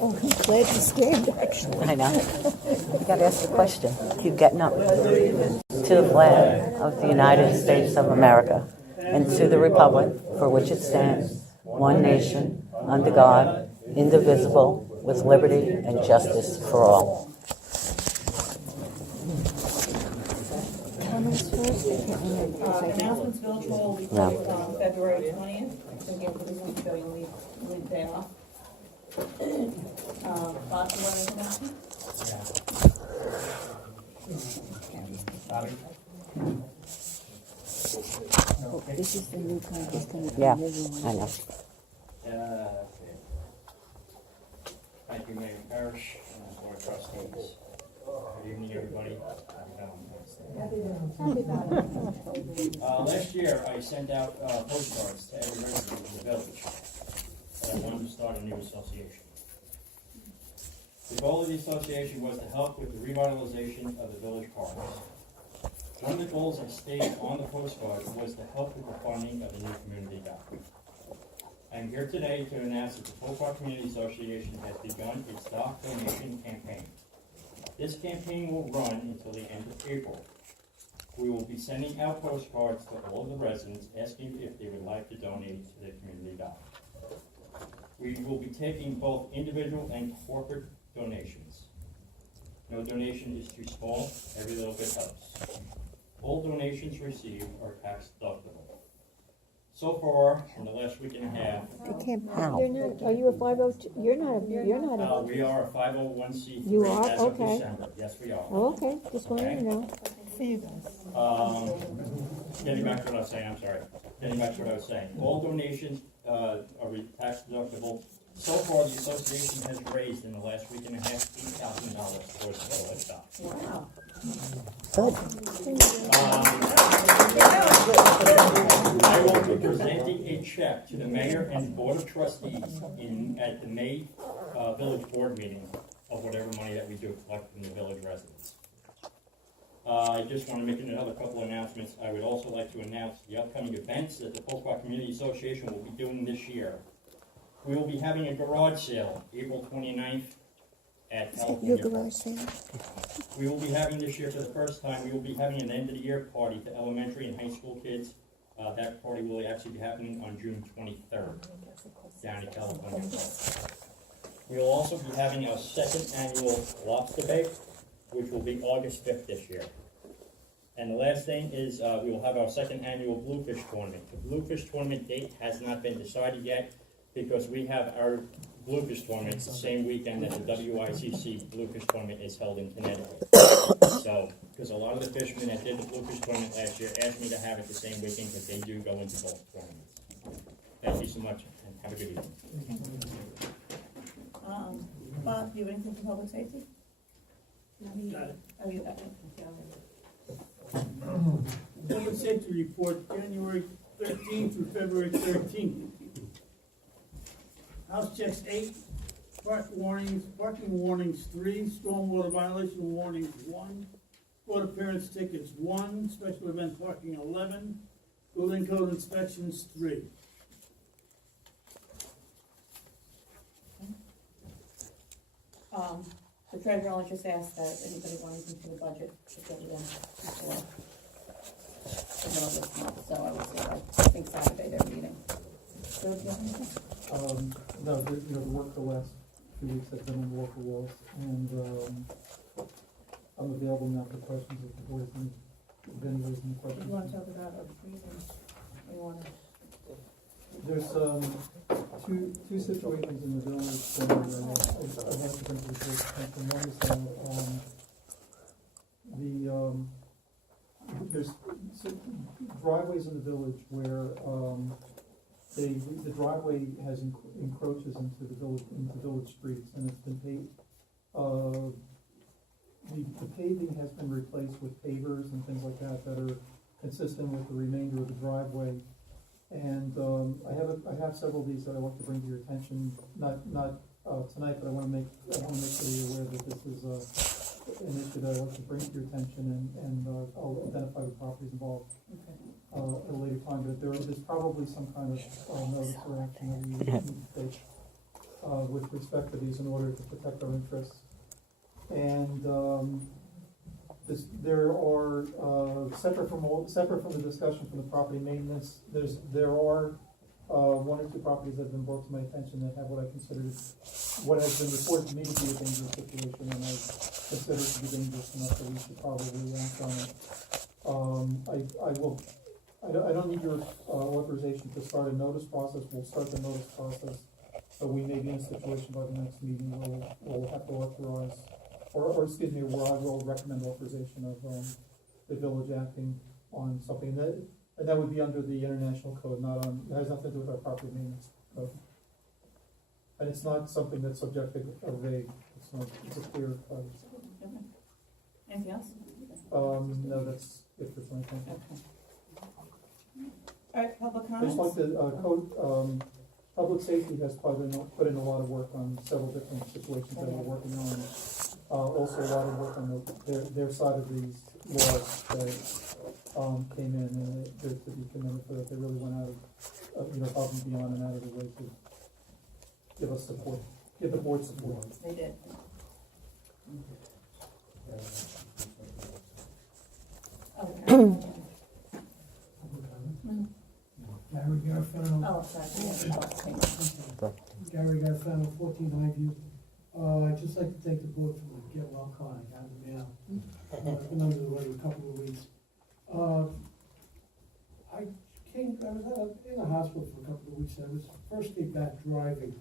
Oh, I'm glad you stand, actually. I know. You got to ask the question. Keep getting up. To the flag of the United States of America and to the republic for which it stands, one nation, under God, indivisible, with liberty and justice for all. Announcements village hall will be closed February 20th. So again, for this week, so you'll leave the day off. Bob, you want to make an announcement? This is the new Condescending. Yeah, I know. Thank you, Mayor Parrish, and Board of Trustees. Good evening, everybody. Last year, I sent out postcards to every resident of the village that I wanted to start a new association. The goal of the association was to help with the revitalization of the village parks. One of the goals I stated on the postcard was to help with the funding of the new community dock. I am here today to announce that the Poquott Community Association has begun its dock donation campaign. This campaign will run until the end of April. We will be sending out postcards to all of the residents asking if they would like to donate to the community dock. We will be taking both individual and corporate donations. No donation is too small, every little bit helps. All donations received are tax deductible. So far, in the last week and a half, They can't. How? You're not. Are you a 502? You're not. You're not a. we are a 501c3 You are? as of Okay. December. Yes, we are. Oh, okay. Just wanted to know. Getting back to what I was saying, I'm sorry. Getting back to what I was saying. All donations are tax deductible. So far, the association has raised in the last week and a half $8,000 towards the village dock. Wow. Good. I will be presenting a check to the mayor and board of trustees at the May village board meeting of whatever money that we do collect from the village residents. I just want to make another couple of announcements. I would also like to announce the upcoming events that the Poquott Community Association will be doing this year. We will be having a garage sale April 29th at Your California. garage sale. We will be having this year for the first time, we will be having an end of the year party to elementary and high school kids. That party will actually be happening on June 23rd down in California. We will also be having our second annual lobster bake, which will be August 5th this year. And the last thing is we will have our second annual Bluefish tournament. The Bluefish tournament date has not been decided yet because we have our Bluefish tournament the same weekend that the WICC Bluefish tournament is held in Connecticut. So, because a lot of the fishermen that did the Bluefish tournament last year asked me to have it the same weekend because they do go into both tournaments. Thank you so much and have a good evening. Bob, do you have anything for public safety? Got it. Oh, you got it. Public safety report, January 13th through February 13th. House checks 8, parking warnings 3, stormwater violation warnings 1, court appearance tickets 1, special event parking 11, building code inspections 3. The treasurer will just ask that anybody wanting to the budget to go to them before the middle of this month. So I would say, I think Saturday they're meeting. So, do you have anything? No, the work the last few weeks I've been on the local laws, and I'm available now for questions if the board has any Do questions. you want to talk about our freezing? Or you want to? There's two situations in the village that I'd like to bring to the board's attention. One is there's driveways in the village where the driveway encroaches into village streets, and it's been paved. The paving has been replaced with pavers and things like that that are consistent with the remainder of the driveway. And I have several of these that I want to bring to your attention, not tonight, but I want to make sure you're aware that this is an issue that I want to bring to your attention, and I'll identify the properties involved at a later time. But there's probably some kind of notice or action that you need to take. with respect to these in order to protect our interests. And there are, separate from the discussion from the property maintenance, there are one or two properties that have been brought to my attention that have what I consider what has been reported to me to be a dangerous situation, and I consider it to be dangerous enough that we should probably act on it. I don't need your authorization to start a notice process. We'll start the notice process, but we may be in a situation by the next meeting where we'll have to authorize, or excuse me, where I will recommend authorization of the village acting on something and that would be under the international code, not on, it has nothing to do with our property maintenance code. And it's not something that's subjective or vague, it's a clear code. Okay. Anything else? No, that's it for tonight, thank you. Okay. All right, public I just like comments? to, public safety has put in a lot of work on several different situations that we're working on. Also a lot of work on their side of these laws that came in, and they're to be commended for that. They really went out of, above and beyond and out of the way to give us support, give the board support. They did. Okay. Gary Garfano, Oh, sorry. Gary Garfano, 14 Highview. I'd just like to thank the board for the get well card I got in the mail. It's been under the weather a couple of weeks. I was in the hospital for a couple of weeks. I was first day back driving.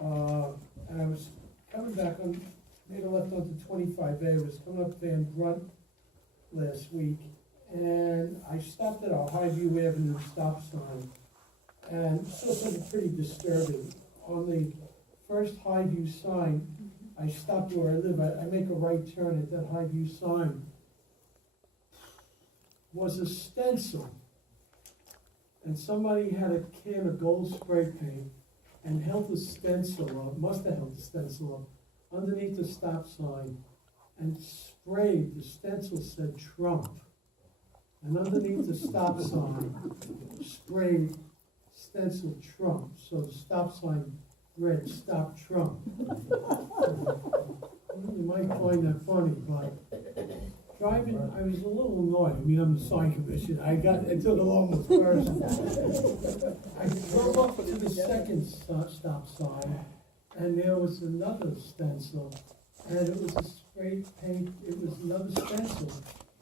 And I was coming back on, made a left onto 25A. I was coming up Van Brunt last week. And I stopped at a Highview Avenue stop sign and saw something pretty disturbing. On the first Highview sign, I stopped where I live. I make a right turn at that Highview sign. Was a stencil. And somebody had a can of gold spray paint and held the stencil up, must have held the stencil up, underneath the stop sign and sprayed, the stencil said Trump. And underneath the stop sign, sprayed stencil Trump, so the stop sign read Stop Trump. You might find that funny, but driving, I was a little annoyed. I mean, I'm the sign commissioner. I took along with first. I drove up to the second stop sign, and there was another stencil, and it was a spray paint, it was another stencil.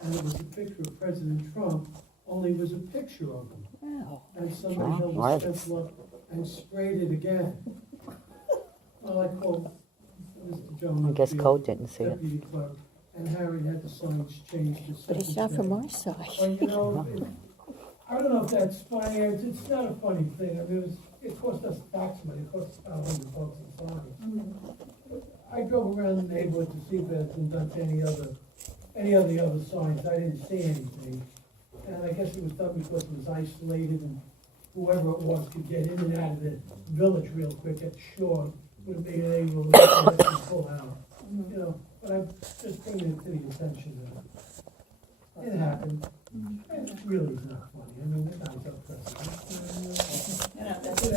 And it was a picture of President Trump, only it was a picture of him. Wow. And somebody held the stencil up and sprayed it again. Well, I called Mr. Jones. I guess Code didn't see it. Deputy clerk, and Harry had the signs changed to. But it's not from our side. Well, I don't know if that's funny. It's not a funny thing. I mean, it cost us tax money. It cost us $100 a sign. I drove around the neighborhood to see if it had been done to any of the other signs. I didn't see anything. And I guess it was done because it was isolated and whoever it was could get in and out of the village real quick at short, would have made it able to pull out. But I'm just bringing it to the attention that it happened. And it really is not funny. I mean, the guy's up president.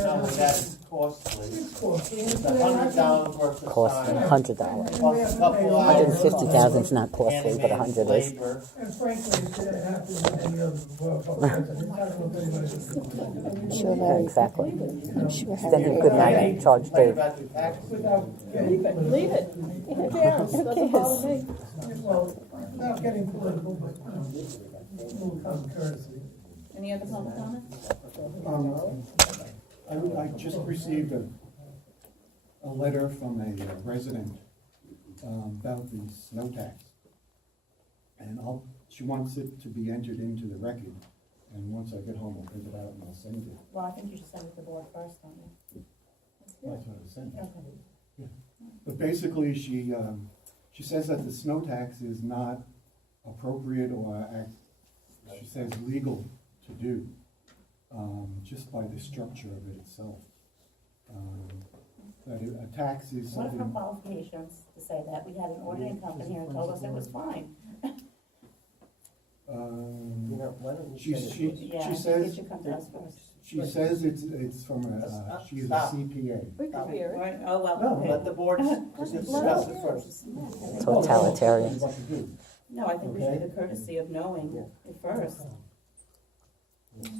Some of that is costly. It's costly. It's $100 worth of Costly, sign. $100. Plus a couple hours. 150,000 is not costly, but 100 is. Labor. And frankly, if it happened with any other president, I don't know if anybody would. I'm sure Yeah, Larry. exactly. I'm sure Then Harry. you could not charge Right Dave. about the taxes. Without getting Leave it. Who cares? Doesn't bother me. well, without getting political, but a little common courtesy. Any other public comments? I just received a letter from a resident about the snow tax. And she wants it to be entered into the record, and once I get home, I'll print it out and I'll send it. Well, I think you should send it to the board first, don't you? That's what I was saying. Okay. But basically, she says that the snow tax is not appropriate or she says legal to do, just by the structure of it itself. That a tax is One of her something. qualifications to say that, we had an ordering company here and told us it was fine. You know, why don't you She send it? Yeah, I she think says it should come to us first. She says it's from she's a Stop. CPA. We could hear it. Right, oh, well, No, okay. Let the board discuss it first. Totalitarian. What to do. No, I think we should have the courtesy of knowing it first.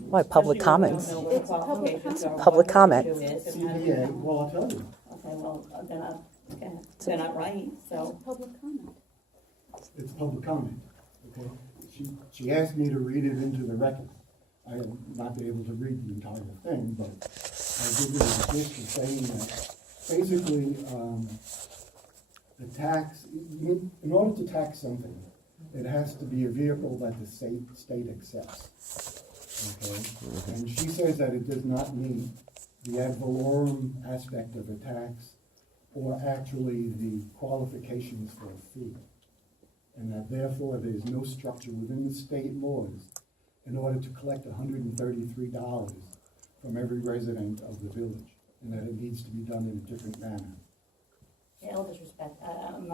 Why, public Especially when we comments? don't know what the qualifications are, Public what the comment. issue is, and how to- CPA, well, I'll tell you. Okay, well, they're not right, so. Public comment. It's public comment, okay? She asked me to read it into the record. I am not able to read the entire thing, but I'll give you the gist of saying that basically, the tax, in order to tax something, it has to be a vehicle that the state accepts, okay? And she says that it does not meet the ad valorem aspect of a tax or actually the qualifications for a fee. And that therefore there's no structure within the state laws in order to collect $133 from every resident of the village, and that it needs to be done in a different manner. Yeah, all disrespect, I'm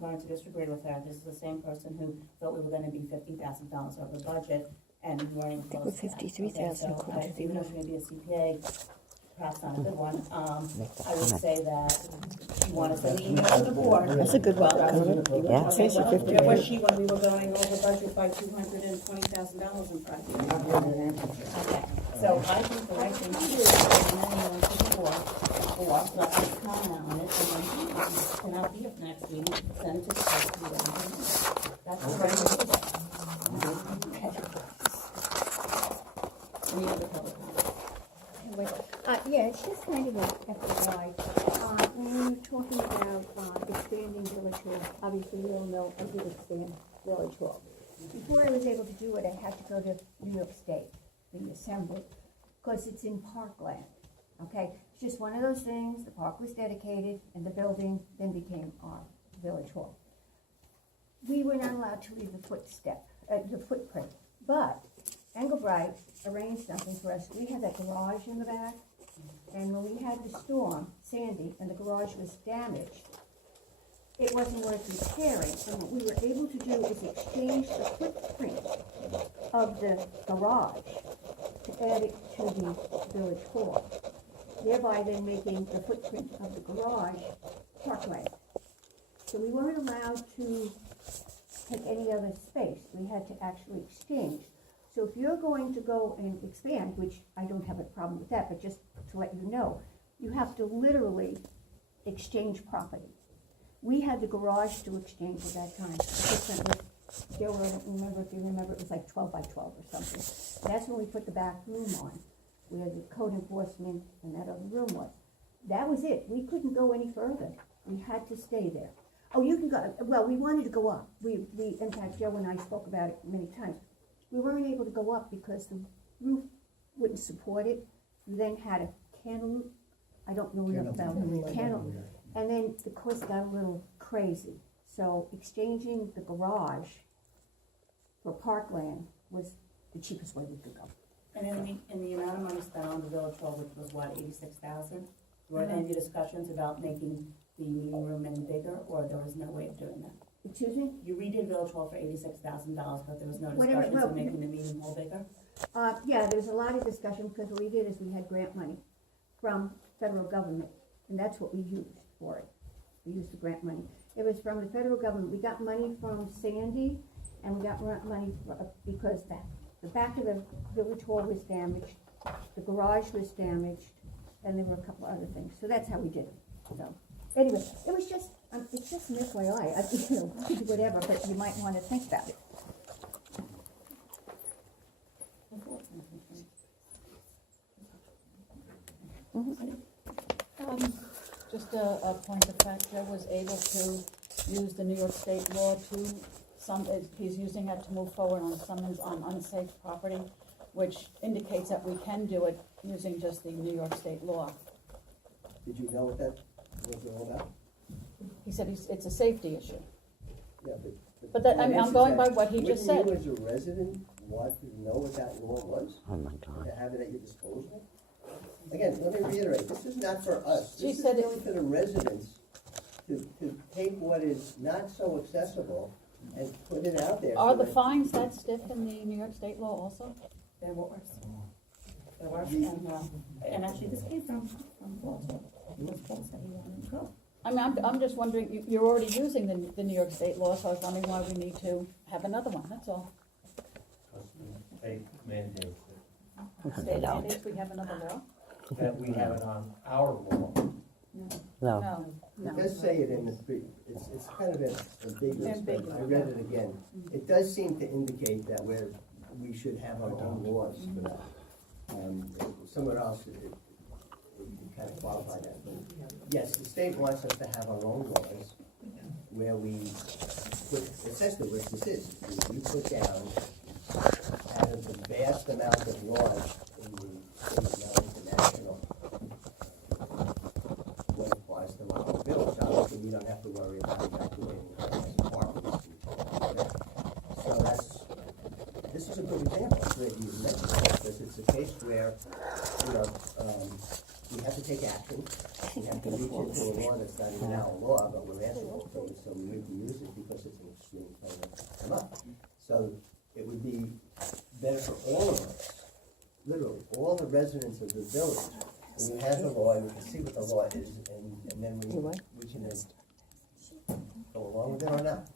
going to disagree with her. This is the same person who thought we were gonna be $50,000 over budget, and we weren't even close to that. 53,000 Okay, so according to the even though she may be a CPA, perhaps not a good one, I would say that you want to send an email to the board. That's a good one. Yeah. Say so, 50. Where was she when we were going over budget by $220,000 in front of you? Okay, so I think the right thing to do is send an email to the board, or let us comment on it, and then if you cannot be here for next meeting, send it to the board. That's the right way to do it. Okay. Any other public comment? Yeah, it's just kind of a FYI. When you're talking about expanding Village Hall, obviously we all know I did expand Village Hall. Before I was able to do it, I had to go to New York State, the Assembly, because it's in parkland, okay? It's just one of those things, the park was dedicated, and the building then became our Village Hall. We were not allowed to leave the footprint, but Engelbright arranged something for us. We had that garage in the back, and when we had the storm, Sandy, and the garage was damaged, it wasn't worth repairing. And what we were able to do is exchange the footprint of the garage to add it to the Village Hall, thereby then making the footprint of the garage parkland. So we weren't allowed to take any other space. We had to actually exchange. So if you're going to go and expand, which I don't have a problem with that, but just to let you know, you have to literally exchange property. We had the garage to exchange at that time. There were, I don't remember if you remember, it was like 12 by 12 or something. That's when we put the back room on, where the code enforcement and that other room was. That was it. We couldn't go any further. We had to stay there. Oh, you can go, well, we wanted to go up. In fact, Joe and I spoke about it many times. We weren't able to go up because the roof wouldn't support it. We then had a cantilever, I don't know enough about it, cantilever. And then the course got a little crazy. So exchanging the garage for parkland was the cheapest way we could go. And in the amount of money spent on the Village Hall, which was what, 86,000? Were there any discussions about making the meeting room any bigger, or there was no way of doing that? Excuse me? You redid Village Hall for $86,000, but there was no Whatever, discussions well, of making the meeting hall bigger? Yeah, there was a lot of discussion because what we did is we had grant money from federal government, and that's what we used for it. We used the grant money. It was from the federal government. We got money from Sandy, and we got money because the back of the Village Hall was damaged, the garage was damaged, and there were a couple other things. So that's how we did it. So anyway, it was just, it's just an FYI. You know, you could do whatever, but you might want to think about it. Just a point of fact, Joe was able to use the New York State law to he's using it to move forward on summons on unsafe property, which indicates that we can do it using just the New York State law. Did you know what that was all about? He said it's a safety issue. Yeah, But that, I'm going by what he just said. Wouldn't you as a resident want to know what that law was? Oh my God. To have it at your disposal? Again, let me reiterate, this is not for us. She This is said really for the residents to take what is not so accessible and put it out there. Are so the that- fines that stiff in the New York State law also? They're worse. So and actually this came from Walter, because Paul said he wanted to go. I mean, I'm just wondering, you're already using the New York State law, so I was wondering why we need to have another one, that's all. State mandates State mandates, we have another law? that we have it on our law. No. It does say it in the, it's kind of ambiguous, but I read it again. It does seem to indicate that we should have our own laws for that. Somewhere else, it kind of qualified that, but yes, the state wants us to have our own laws where we put, essentially what this is, we put down out of the vast amount of laws in the state, now international, what applies to our village. Obviously, we don't have to worry about evacuating apartments. So this is a good example that you mentioned, because it's a case where, we have to take action. We have to reach into a law that's not even our law, but we're asking for it, so we need to use it because it's an extreme thing to come up. So it would be better for all of us, literally, all the residents of the village. And we have the law, and we can see what the law is, and then we can go along with it or not.